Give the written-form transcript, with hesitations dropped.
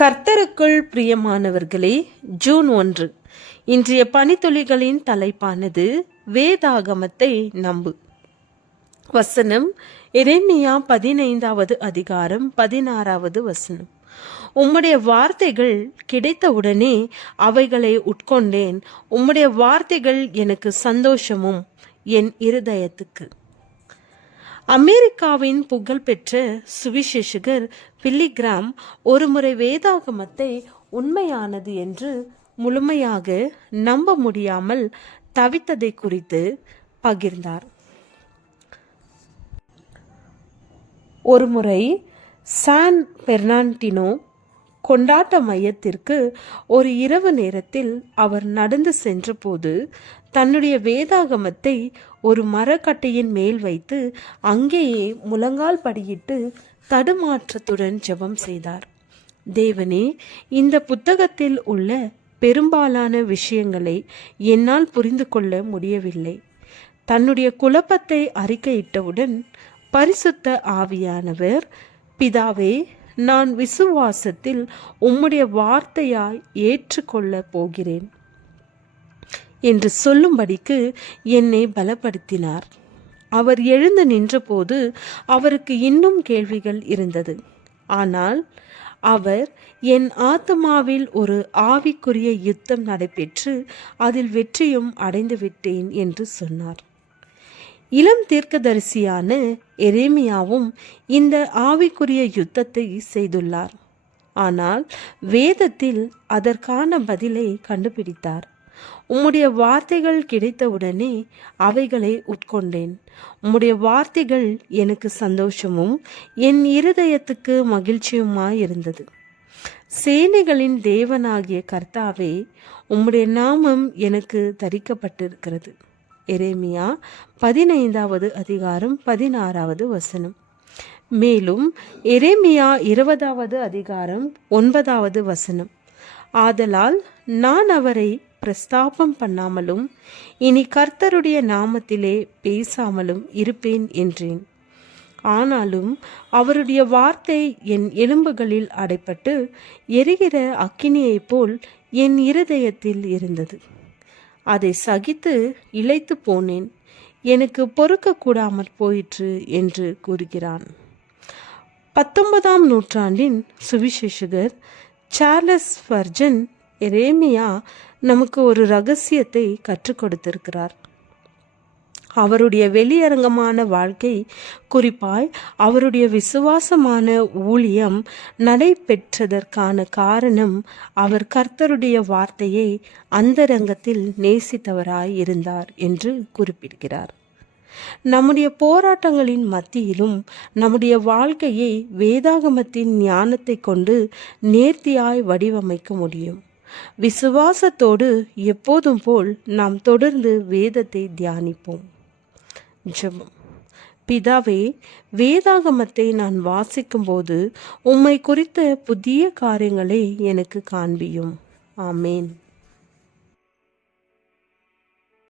கர்த்தருக்குள் பிரியமானவர்களே, ஜூன் 1 இன்றைய பனித்துளிகளின் தலைப்பானது வேதாகமத்தை நம்பு. வசனம் எரேமியா 15வது அதிகாரம் 16வது வசனம். உம்முடைய வார்த்தைகள் கிடைத்தவுடனே அவைகளை உட்கொண்டேன். உம்முடைய வார்த்தைகள் எனக்கு சந்தோஷமும் என் இருதயத்துக்கு. அமெரிக்காவின் புகழ்பெற்ற சுவிசேஷகர் பில்லி கிராம் ஒருமுறை வேதாகமத்தை உண்மையானது என்று முழுமையாக நம்ப முடியாமல் தவித்ததை குறித்து பகிர்ந்தார். ஒருமுறை சான் பெர்னாண்டினோ கொண்டாட்ட மையத்திற்கு ஒரு இரவு நேரத்தில் அவர் நடந்து சென்றபோது தன்னுடைய வேதாகமத்தை ஒரு மரக்கட்டையின் மேல் வைத்து அங்கேயே முழங்கால் படியிட்டு தடுமாற்றத்துடன் ஜெபம் செய்தார். தேவனே, இந்த புத்தகத்தில் உள்ள பெரும்பாலான விஷயங்களை என்னால் புரிந்து கொள்ள முடியவில்லை. தன்னுடைய குழப்பத்தை அறிக்கையிட்டவுடன் பரிசுத்த ஆவியானவர், பிதாவே, நான் விசுவாசத்தில் உம்முடைய வார்த்தையாய் ஏற்றுக்கொள்ள போகிறேன் என்று சொல்லும்படிக்கு என்னை பலப்படுத்தினார். அவர் எழுந்து நின்றபோது அவருக்கு இன்னும் கேள்விகள் இருந்தது. ஆனால் அவர், என் ஆத்மாவில் ஒரு ஆவிக்குரிய யுத்தம் நடைபெற்று அதில் வெற்றியும் அடைந்து விட்டேன் என்று சொன்னார். இளம் தீர்க்கதரிசியான எரேமியாவும் இந்த ஆவிக்குரிய யுத்தத்தை செய்துள்ளார். ஆனால் வேதத்தில் அதற்கான பதிலை கண்டுபிடித்தார். உம்முடைய வார்த்தைகள் கிடைத்தவுடனே அவைகளை உட்கொண்டேன். உம்முடைய வார்த்தைகள் எனக்கு சந்தோஷமும் என் இருதயத்துக்கு மகிழ்ச்சியுமாயிருந்தது. சேனைகளின் தேவனாகிய கர்த்தாவே, உம்முடைய நாமம் எனக்கு தரிக்கப்பட்டிருக்கிறது. எரேமியா 15வது அதிகாரம் 16வது வசனம். மேலும் எரேமியா 20வது அதிகாரம் 9வது வசனம். ஆதலால் நான் அவரை பிரஸ்தாபம் பண்ணாமலும் இனி கர்த்தருடைய நாமத்திலே பேசாமலும் இருப்பேன் என்றேன். ஆனாலும் அவருடைய வார்த்தை என் எலும்புகளில் அடைப்பட்டு எரிகிற அக்கினியைப் போல் என் இருதயத்தில் இருந்தது. அதை சகித்து இளைத்து போனேன். எனக்கு பொறுக்க கூடாமற் போயிற்று என்று கூறுகிறான். 19ஆம் நூற்றாண்டின் சுவிசேஷகர் சார்லஸ் ஸ்பர்ஜன் எரேமியா நமக்கு ஒரு ரகசியத்தை கற்றுக் கொடுத்திருக்கிறார். அவருடைய வெளியரங்கமான வாழ்க்கை, குறிப்பாய் அவருடைய விசுவாசமான ஊழியம் நடைபெற்றதற்கான காரணம் அவர் கர்த்தருடைய வார்த்தையை அந்தரங்கத்தில் நேசித்தவராய் இருந்தார் என்று குறிப்பிடுகிறார். நம்முடைய போராட்டங்களின் மத்தியிலும் நம்முடைய வாழ்க்கையை வேதாகமத்தின் ஞானத்தை கொண்டு நேர்த்தியாய் வடிவமைக்க முடியும். விசுவாசத்தோடு எப்போதும் போல் நாம் தொடர்ந்து வேதத்தை தியானிப்போம். ஜெபம். பிதாவே, வேதாகமத்தை நான் வாசிக்கும்போது உம்மை குறித்த புதிய காரியங்களை எனக்கு காண்பியும். ஆமேன்.